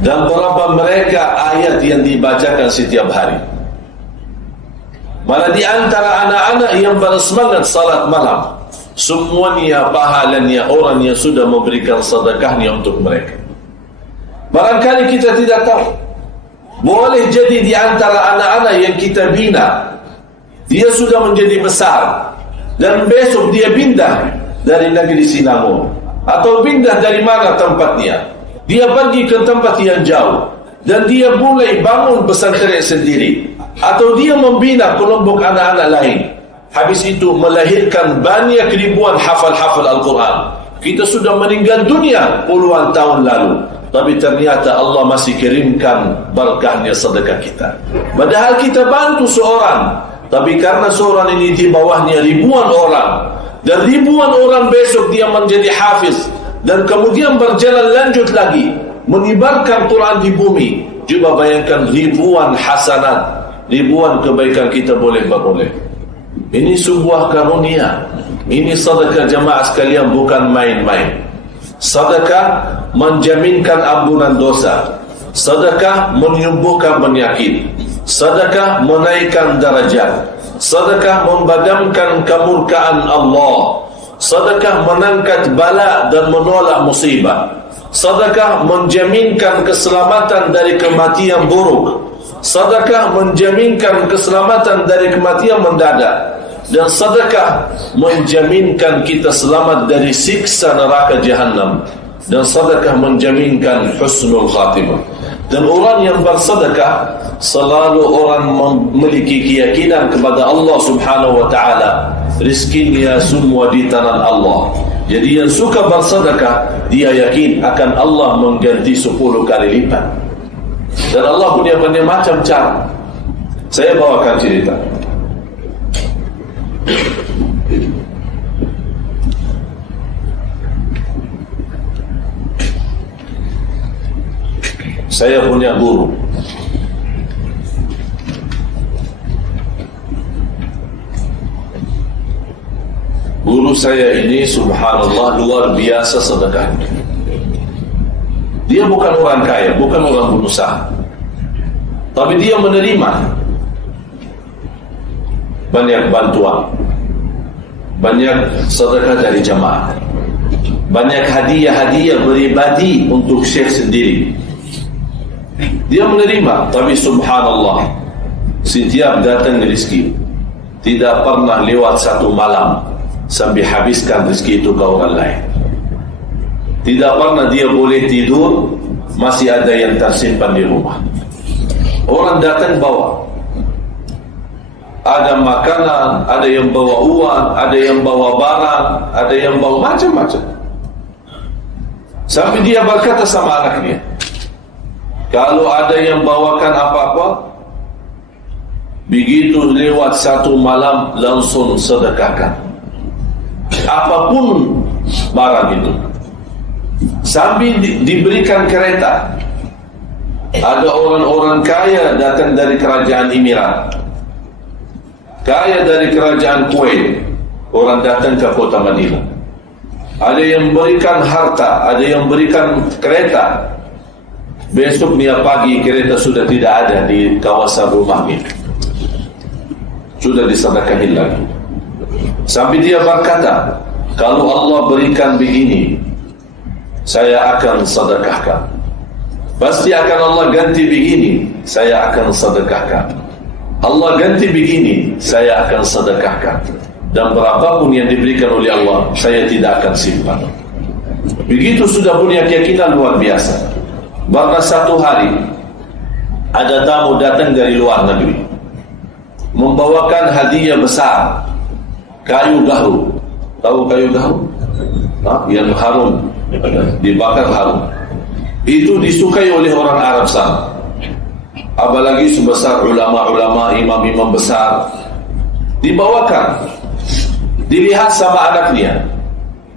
Dan berapa mereka ayat yang dibacakan setiap hari. Malah di antara anak-anak yang bersemangat salat malam, semuanya pahalanya orang yang sudah memberikan sedekahnya untuk mereka. Barangkali kita tidak tahu. Boleh jadi di antara anak-anak yang kita bina, dia sudah menjadi besar, dan besok dia pindah dari negeri Sinangor, atau pindah dari mana tempatnya, dia pergi ke tempat yang jauh, dan dia mulai bangun pesantren sendiri, atau dia membina kelompok anak-anak lain. Habis itu melahirkan banyak ribuan hafal-hafal Al-Quran. Kita sudah meninggal dunia puluhan tahun lalu, tapi ternyata Allah masih kirimkan berkahnya sedekah kita. Padahal kita bantu seorang, tapi karena seorang ini di bawahnya ribuan orang, dan ribuan orang besok dia menjadi hafiz, dan kemudian berjalan lanjut lagi menyebarkan Quran di bumi. Coba bayangkan ribuan hasanat, ribuan kebaikan kita boleh beroleh. Ini sebuah karunia. Ini sedekah jemaah sekalian, bukan main-main. Sedekah menjaminkan ampunan dosa. Sedekah menyembuhkan penyakit. Sedekah menaikkan darajat. Sedekah memadamkan kemurkaan Allah. Sedekah mengangkat bala dan menolak musibah. Sedekah menjaminkan keselamatan dari kematian buruk. Sedekah menjaminkan keselamatan dari kematian mendadak. Dan sedekah menjaminkan kita selamat dari siksa neraka Jahannam. Dan sedekah menjaminkan husnul khatimah. Dan orang yang bersedekah selalu orang memiliki keyakinan kepada Allah Subhanahu wa ta'ala. Rizkinya semua di tangan Allah. Jadi yang suka bersedekah, dia yakin akan Allah mengganti 10 kali lipat. Dan Allah punya macam cara. Saya bawakan cerita. Saya punya guru. Guru saya ini subhanallah luar biasa sedekahnya. Dia bukan orang kaya, bukan orang berusaha, tapi dia menerima banyak bantuan, banyak sedekah dari jamaah, banyak hadiah-hadiah pribadi untuk syekh sendiri. Dia menerima, tapi subhanallah setiap datang rezeki tidak pernah lewat satu malam sampai habiskan rezeki itu ke orang lain. Tidak pernah dia boleh tidur masih ada yang tersimpan di rumah. Orang datang bawa, ada makanan, ada yang bawa uang, ada yang bawa barang, ada yang bawa macam-macam. Sampai dia berkata sama anaknya, kalau ada yang bawakan apa-apa, begitu lewat satu malam langsung sedekahkan, apapun barang itu. Sambil diberikan kereta. Ada orang-orang kaya datang dari kerajaan Emirat, kaya dari kerajaan Kuwait, orang datang ke kota Madinah. Ada yang berikan harta, ada yang berikan kereta. Besoknya pagi kereta sudah tidak ada di kawasan rumahnya, sudah disedekahin lagi. Sampai dia berkata, kalau Allah berikan begini, saya akan sedekahkan. Pasti akan Allah ganti begini, saya akan sedekahkan. Allah ganti begini, saya akan sedekahkan. Dan berapapun yang diberikan oleh Allah, saya tidak akan simpan. Begitu sudah punya keyakinan luar biasa. Bahkan satu hari ada tamu datang dari luar negeri, membawakan hadiah besar, kayu gaharu. Tahu kayu gaharu? Yang harum, dibakar harum. Itu disukai oleh orang Arab sana. Apalagi sebesar ulama-ulama, imam-imam besar, dibawakan. Dilihat sama anaknya,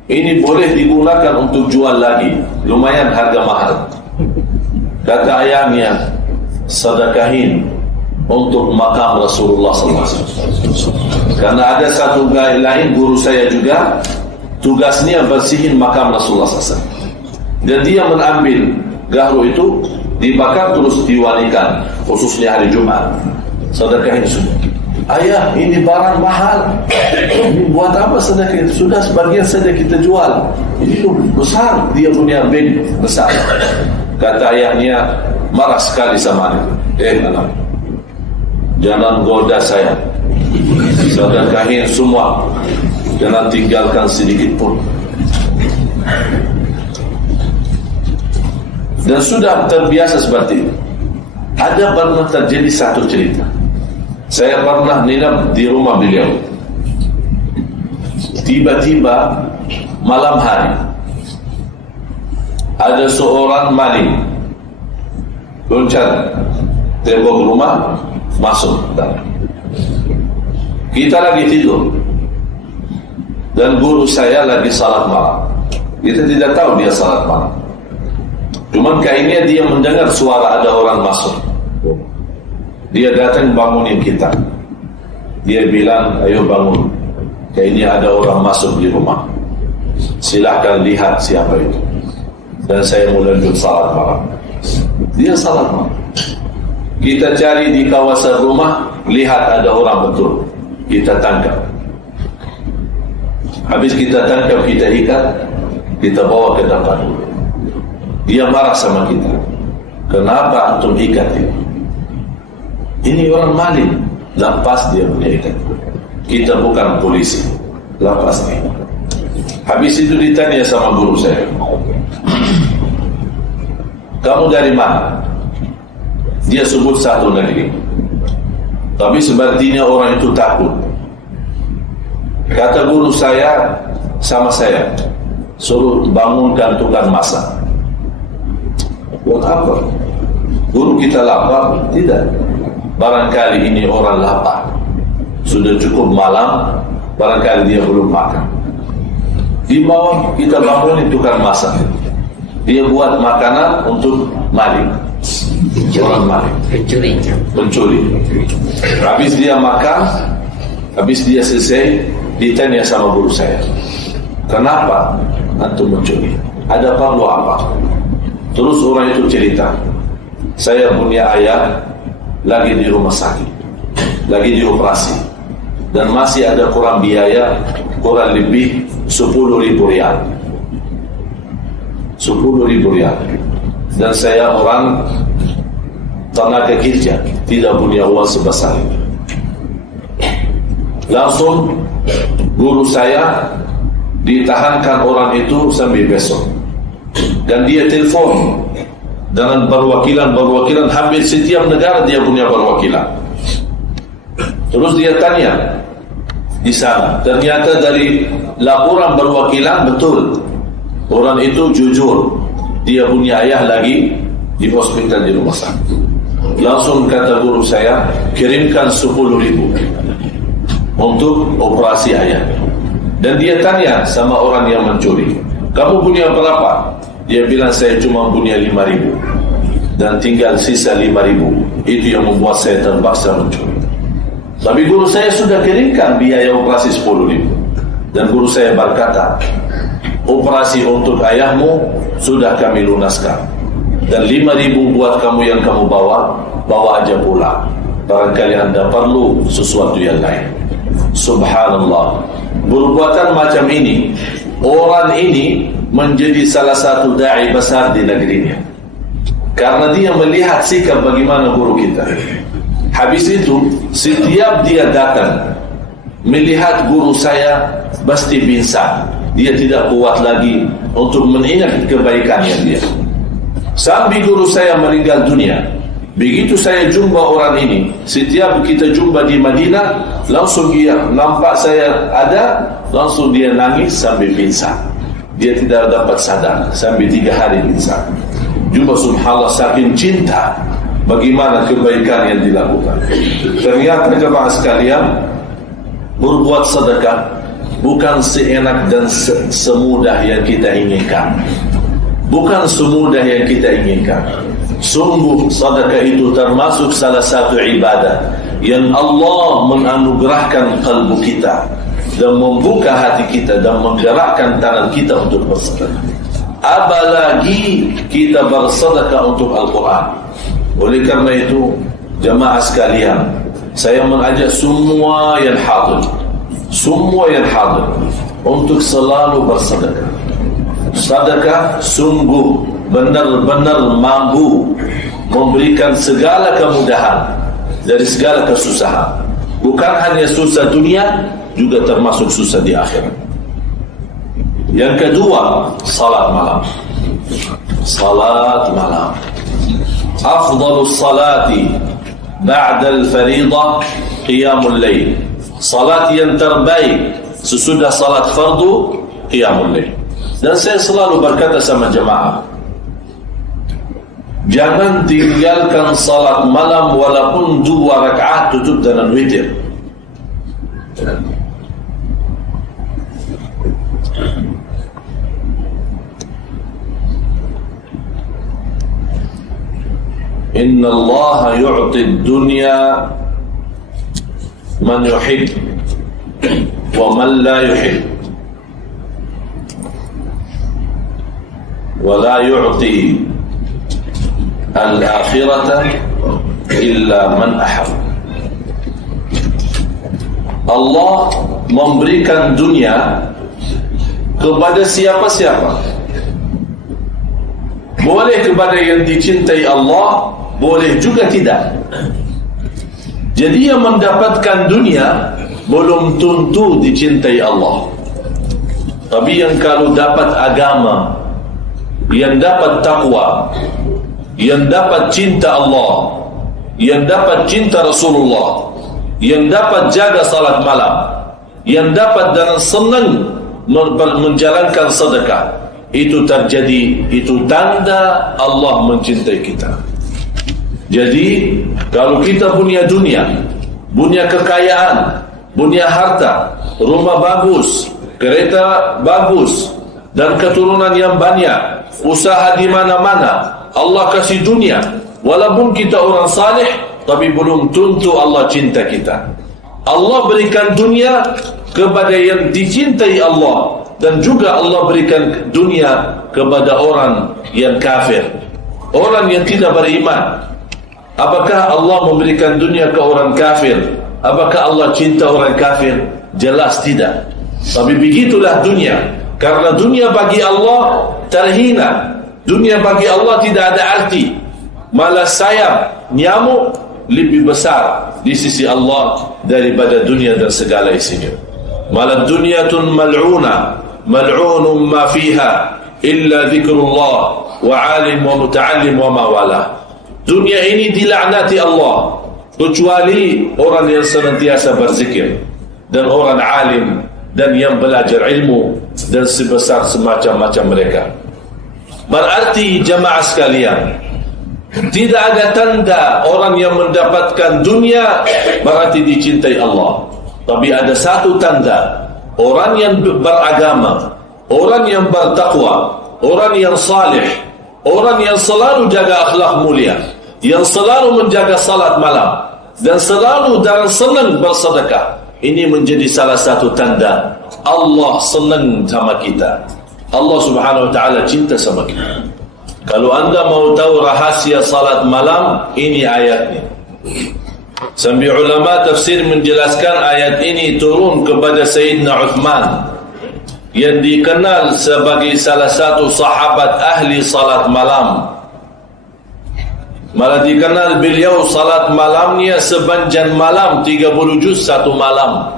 ini boleh digunakan untuk jual lagi, lumayan harga mahal. Kata ayahnya, sedekahin untuk makam Rasulullah SAW. Karena ada satu lain guru saya juga, tugasnya bersihin makam Rasulullah SAW. Dan dia mengambil Gahru itu dibakar terus diwanikan, khususnya hari Jumat. Sedekahin semua. Ayah, ini barang mahal. Ini buat apa sedekah? Sudah sebagian saja kita jual. Ini besar, dia punya beg besar. Kata ayahnya, marah sekali sama dia. Anak, jangan goda saya. Sedekahin semua. Jangan tinggalkan sedikit pun. Dan sudah terbiasa seperti itu. Ada pernah terjadi satu cerita. Saya pernah nginap di rumah beliau. Tiba-tiba malam hari ada seorang maling loncat tembok rumah, masuk. Kita lagi tidur dan guru saya lagi salat malam. Kita tidak tahu dia salat malam. Cuman kayaknya dia mendengar suara ada orang masuk. Dia datang bangunin kita. Dia bilang, ayo bangun. Kayaknya ada orang masuk di rumah. Silahkan lihat siapa itu. Dan saya mulai salat malam. Dia salat malam. Kita cari di kawasan rumah, lihat ada orang betul. Kita tangkap. Habis kita tangkap, kita ikat, kita bawa ke depan. Dia marah sama kita. Kenapa antum ikat dia? Ini orang maling. Lepas dia punya ikat. Kita bukan polisi. Lepas dia. Habis itu ditanya sama guru saya, kamu dari mana? Dia sebut satu negeri. Tapi sepertinya orang itu takut. Kata guru saya sama saya, suruh bangunkan tukang masak. Buat apa? Guru kita lapar? Tidak. Barangkali ini orang lapar. Sudah cukup malam, barangkali dia belum makan. Di bawah kita bangunin tukang masak. Dia buat makanan untuk maling. Orang maling. Pencuri. Habis dia makan, habis dia selesai, ditanya sama guru saya, kenapa antum mencuri? Ada perlu apa? Terus orang itu cerita, saya punya ayah lagi di rumah sakit, lagi dioperasi, dan masih ada kurang biaya, kurang lebih 10.000 rial. 10.000 rial. Dan saya orang tenaga kerja, tidak punya uang sebesar itu. Langsung guru saya ditahankan orang itu sampai besok. Dan dia telepon dengan perwakilan hampir setiap negara dia punya perwakilan. Terus dia tanya di sana, ternyata dari laporan perwakilan betul orang itu jujur, dia punya ayah lagi di hospital di rumah sakit. Langsung kata guru saya, kirimkan 10.000 untuk operasi ayah. Dan dia tanya sama orang yang mencuri, kamu punya berapa? Dia bilang, saya cuma punya 5.000 dan tinggal sisa 5.000. Itu yang membuat saya terpaksa mencuri. Tapi guru saya sudah kirimkan biaya operasi 10.000. Dan guru saya berkata, operasi untuk ayahmu sudah kami lunaskan. Dan 5.000 buat kamu yang kamu bawa aja pulang. Barangkali anda perlu sesuatu yang lain. Subhanallah. Perbuatan macam ini, orang ini menjadi salah satu da'i besar di negerinya. Karena dia melihat sikap bagaimana guru kita. Habis itu, setiap dia datang melihat guru saya pasti pingsan. Dia tidak kuat lagi untuk mengingat kebaikannya dia. Sampai guru saya meninggal dunia. Begitu saya jumpa orang ini, setiap kita jumpa di Madinah, langsung dia nampak saya ada, langsung dia nangis sampai pingsan. Dia tidak dapat sadar sampai 3 hari pingsan. Jumpa subhanallah saking cinta bagaimana kebaikan yang dilakukan. Ternyata jemaah sekalian, berbuat sedekah bukan seenak dan semudah yang kita inginkan. Bukan semudah yang kita inginkan. Sungguh sedekah itu termasuk salah satu ibadah yang Allah menganugerahkan kalbu kita dan membuka hati kita dan menggerakkan tangan kita untuk bersedekah. apalagi kita bersedekah untuk Al-Quran. Oleh karena itu, jamaah sekalian, saya mengajak semua yang hadir untuk selalu bersedekah. Sedekah sungguh benar-benar mampu memberikan segala kemudahan dari segala kesusahan. Bukan hanya susah dunia, juga termasuk susah di akhirat. Yang kedua, salat malam. Salat malam. Afdalus salati ba'da al-fariḍah qiyamul lail. Salat yang terbaik sesudah salat fardu qiyamul lail. Dan saya selalu berkata sama jemaah, jangan tinggalkan salat malam walaupun 2 rakaat tutup dengan witir. Inna Allah yu'ti ad-dunya man yuhib wa man la yuhib, wa la yu'ti al-akhirata illa man ahab. Allah memberikan dunia kepada siapa-siapa. Boleh kepada yang dicintai Allah, boleh juga tidak. Jadi yang mendapatkan dunia belum tentu dicintai Allah. Tapi yang kalau dapat agama, yang dapat takwa, yang dapat cinta Allah, yang dapat cinta Rasulullah, yang dapat jaga salat malam, yang dapat dengan senang menjalankan sedekah, itu terjadi, itu tanda Allah mencintai kita. Jadi kalau kita punya dunia, punya kekayaan, punya harta, rumah bagus, kereta bagus, dan keturunan yang banyak, usaha di mana-mana, Allah kasih dunia, walaupun kita orang saleh, tapi belum tentu Allah cinta kita. Allah berikan dunia kepada yang dicintai Allah, dan juga Allah berikan dunia kepada orang yang kafir, orang yang tidak beriman. Apakah Allah memberikan dunia ke orang kafir? Apakah Allah cinta orang kafir? Jelas tidak. Tapi begitulah dunia. Karena dunia bagi Allah terhina, dunia bagi Allah tidak ada arti. Malah sayap nyamuk lebih besar di sisi Allah daripada dunia dan segala isinya. Malah dunyatun mal'una, mal'unun ma fiha illa zikrullah wa alim wa muta'allim wa mawala. Dunia ini dilaknati Allah kecuali orang yang senantiasa berzikir dan orang alim dan yang belajar ilmu dan sebesar semacam-macam mereka. Berarti jamaah sekalian, tidak ada tanda orang yang mendapatkan dunia berarti dicintai Allah. Tapi ada satu tanda, orang yang beragama, orang yang bertakwa, orang yang salih, orang yang selalu jaga akhlak mulia, yang selalu menjaga salat malam, dan selalu dengan senang bersedekah. Ini menjadi salah satu tanda Allah senang sama kita. Allah subhanahu wa ta'ala cinta sama kita. Kalau anda mau tahu rahasia salat malam, ini ayatnya. Sampai ulama tafsir menjelaskan ayat ini turun kepada Sayyidina Uthman, yang dikenal sebagai salah satu sahabat ahli salat malam. Malah dikenal beliau salat malamnya sepanjang malam 30 juz satu malam.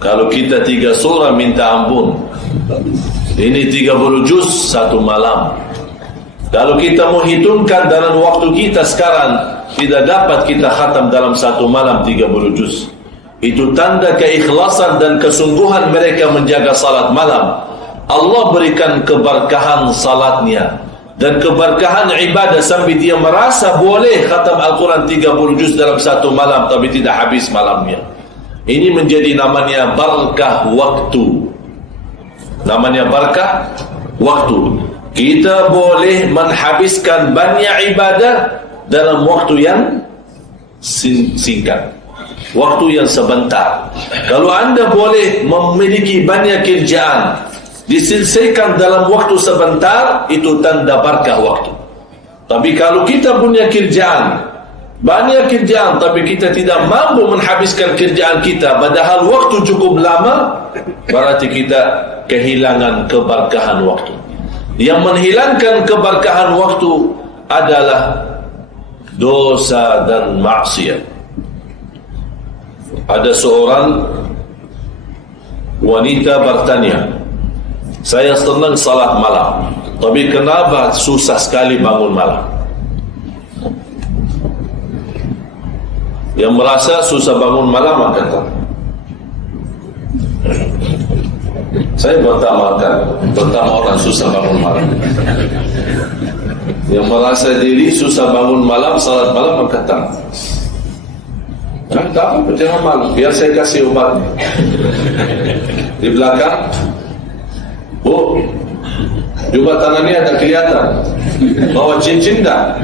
Kalau kita 3 surah minta ampun, ini 30 juz satu malam. Kalau kita mau hitungkan dalam waktu kita sekarang, tidak dapat kita khatam dalam satu malam 30 juz. Itu tanda keikhlasan dan kesungguhan mereka menjaga salat malam. Allah berikan keberkahan salatnya dan keberkahan ibadah sampai dia merasa boleh khatam Al-Quran 30 juz dalam satu malam, tapi tidak habis malamnya. Ini menjadi namanya barakah waktu. Namanya barakah waktu. Kita boleh menghabiskan banyak ibadah dalam waktu yang singkat, waktu yang sebentar. Kalau anda boleh memiliki banyak kerjaan, diselesaikan dalam waktu sebentar, itu tanda berkah waktu. Tapi kalau kita punya kerjaan, banyak kerjaan, tapi kita tidak mampu menghabiskan kerjaan kita, padahal waktu cukup lama, berarti kita kehilangan keberkahan waktu. Yang menghilangkan keberkahan waktu adalah dosa dan maksiat. Ada seorang wanita bertanya, saya senang salat malam, tapi kenapa susah sekali bangun malam? Yang merasa susah bangun malam kata, saya pertama orang susah bangun malam. Yang merasa diri susah bangun malam, salat malam kata, tak apa, jangan malu, biar saya kasih obatnya. Di belakang, oh, coba tangannya ada kelihatan, bawa cincin tak?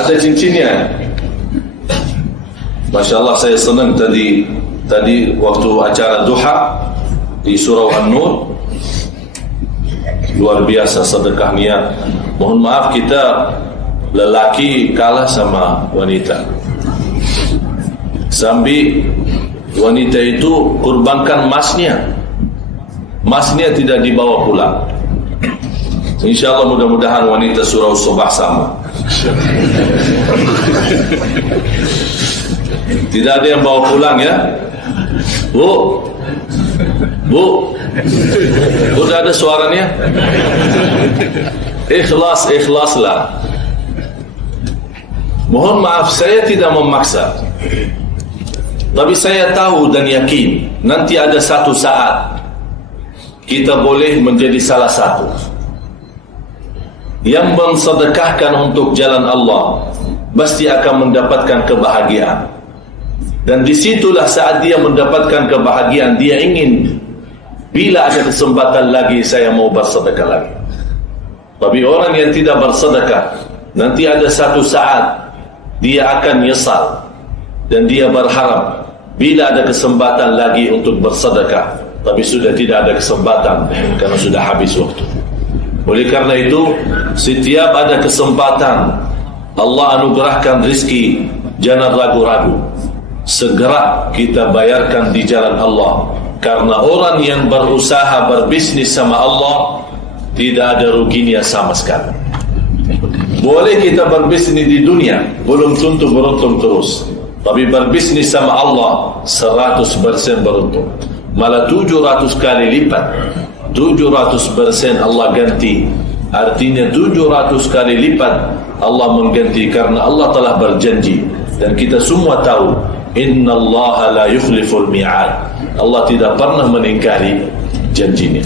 Ada cincinnya. Masya Allah, saya senang tadi waktu acara duha di surau An-Nur, luar biasa sedekah niat. Mohon maaf, kita lelaki kalah sama wanita. Sambil wanita itu kurbankan masnya tidak dibawa pulang. InsyaAllah mudah-mudahan wanita surau Subah sama. Tidak ada yang bawa pulang ya. Bu, udah ada suaranya. Ikhlaslah. Mohon maaf, saya tidak memaksa, tapi saya tahu dan yakin nanti ada satu saat kita boleh menjadi salah satu yang mensedekahkan untuk jalan Allah, pasti akan mendapatkan kebahagiaan. Dan disitulah saat dia mendapatkan kebahagiaan, dia ingin, bila ada kesempatan lagi saya mau bersedekah lagi. Tapi orang yang tidak bersedekah, nanti ada satu saat dia akan nyesal, dan dia berharap bila ada kesempatan lagi untuk bersedekah, tapi sudah tidak ada kesempatan karena sudah habis waktu. Oleh karena itu, setiap ada kesempatan Allah anugerahkan rizki, jangan ragu-ragu, segera kita bayarkan di jalan Allah. Karena orang yang berusaha berbisnis sama Allah tidak ada ruginya sama sekali. Boleh kita berbisnis di dunia, belum tentu beruntung terus, tapi berbisnis sama Allah 100% beruntung, malah 700 kali lipat. 700% Allah ganti, artinya 700 kali lipat Allah mengganti, karena Allah telah berjanji. Dan kita semua tahu, Inna Allah la yukhliful mi'ad, Allah tidak pernah mengingkari janjinya.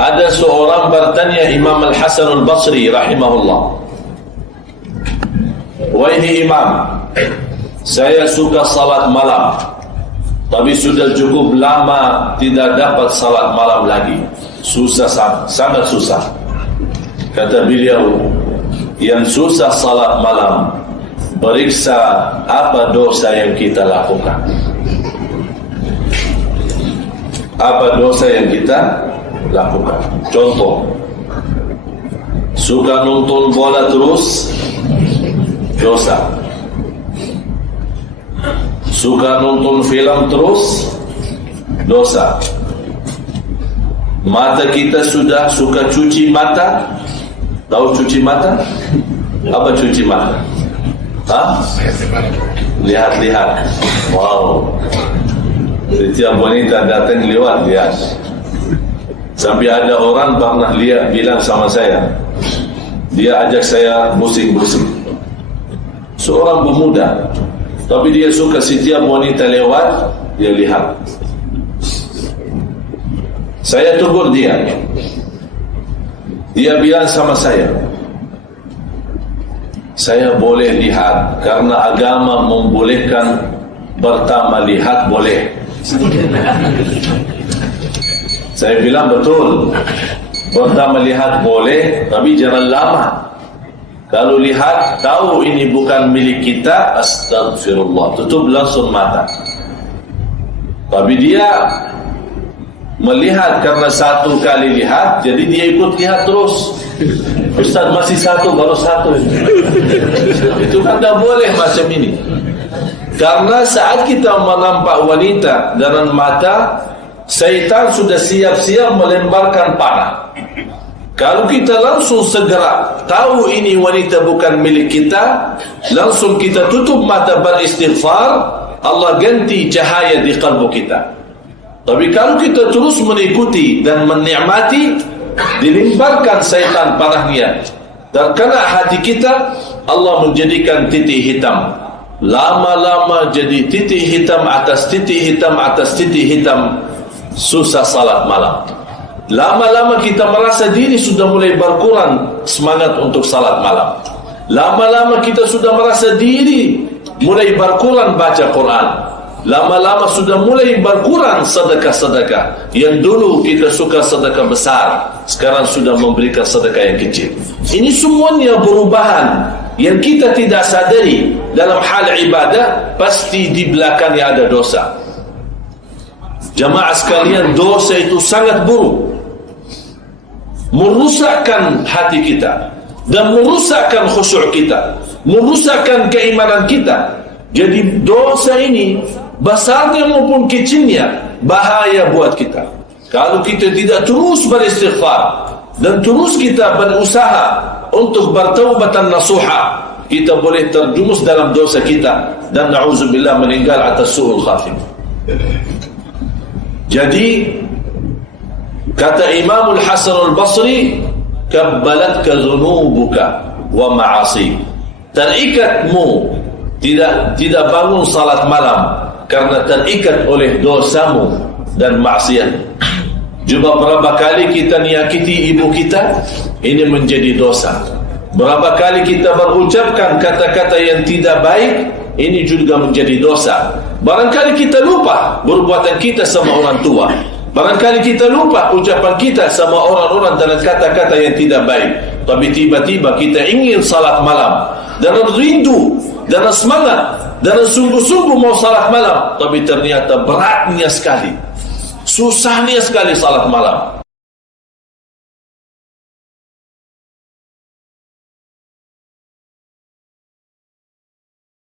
Ada seorang bertanya Imam Al-Hasan Al-Basri rahimahullah, wahai Imam, saya suka salat malam, tapi sudah cukup lama tidak dapat salat malam lagi. Susah, sangat susah. Kata beliau, yang susah salat malam, periksa apa dosa yang kita lakukan. Apa dosa yang kita lakukan? Contoh, suka nonton bola terus, dosa. Suka nonton film terus, dosa. Mata kita sudah suka cuci mata. Tahu cuci mata? Apa cuci mata? Hah? Lihat-lihat. Wow. Setiap wanita datang lewat lihat. Sampai ada orang pernah lihat, bilang sama saya, dia ajak saya musik-musik. Seorang pemuda, tapi dia suka setiap wanita lewat, dia lihat. Saya tegur dia. Dia bilang sama saya boleh lihat karena agama membolehkan. Pertama lihat boleh. Saya bilang betul, pertama lihat boleh, tapi jangan lama. Kalau lihat tahu ini bukan milik kita, astagfirullah, tutup langsung mata. Tapi dia melihat karena satu kali lihat, jadi dia ikut lihat terus. Ustaz masih satu, baru satu. Itu kan tak boleh macam ini. Karena saat kita menampak wanita dengan mata, syaitan sudah siap-siap melemparkan panah. Kalau kita langsung segera tahu ini wanita bukan milik kita, langsung kita tutup mata beristighfar, Allah ganti cahaya di kalbu kita. Tapi kalau kita terus mengikuti dan menikmati, dilimparkan syaitan panahnya, terkena hati kita, Allah menjadikan titik hitam. Lama-lama jadi titik hitam atas titik hitam atas titik hitam, susah salat malam. Lama-lama kita merasa diri sudah mulai berkurang semangat untuk salat malam. Lama-lama kita sudah merasa diri mulai berkurang baca Quran. Lama-lama sudah mulai berkurang sedekah-sedekah. Yang dulu kita suka sedekah besar, sekarang sudah memberikan sedekah yang kecil. Ini semuanya perubahan yang kita tidak sadari. Dalam hal ibadah, pasti di belakangnya ada dosa. Jamaah sekalian, dosa itu sangat buruk, merusakkan hati kita dan merusakkan khusyuk kita, merusakkan keimanan kita. Jadi dosa ini, besarnya maupun kecilnya, bahaya buat kita. Kalau kita tidak terus beristighfar dan terus kita berusaha untuk bertaubatan nasuha, kita boleh terjumus dalam dosa kita dan na'udzubillah meninggal atas su'ul khatimah. Jadi kata Imam Al-Hasan Al-Basri, kabbalatka dhunubuka wa ma'asi. Terikatmu, tidak bangun salat malam karena terikat oleh dosamu dan maksiat. Juga berapa kali kita menyakiti ibu kita, ini menjadi dosa. Berapa kali kita berucapkan kata-kata yang tidak baik, ini juga menjadi dosa. Barangkali kita lupa perbuatan kita sama orang tua. Barangkali kita lupa ucapan kita sama orang-orang dengan kata-kata yang tidak baik. Tapi tiba-tiba kita ingin salat malam, dan rindu, dan semangat, dan sungguh-sungguh mau salat malam. Tapi ternyata beratnya sekali, susahnya sekali salat malam.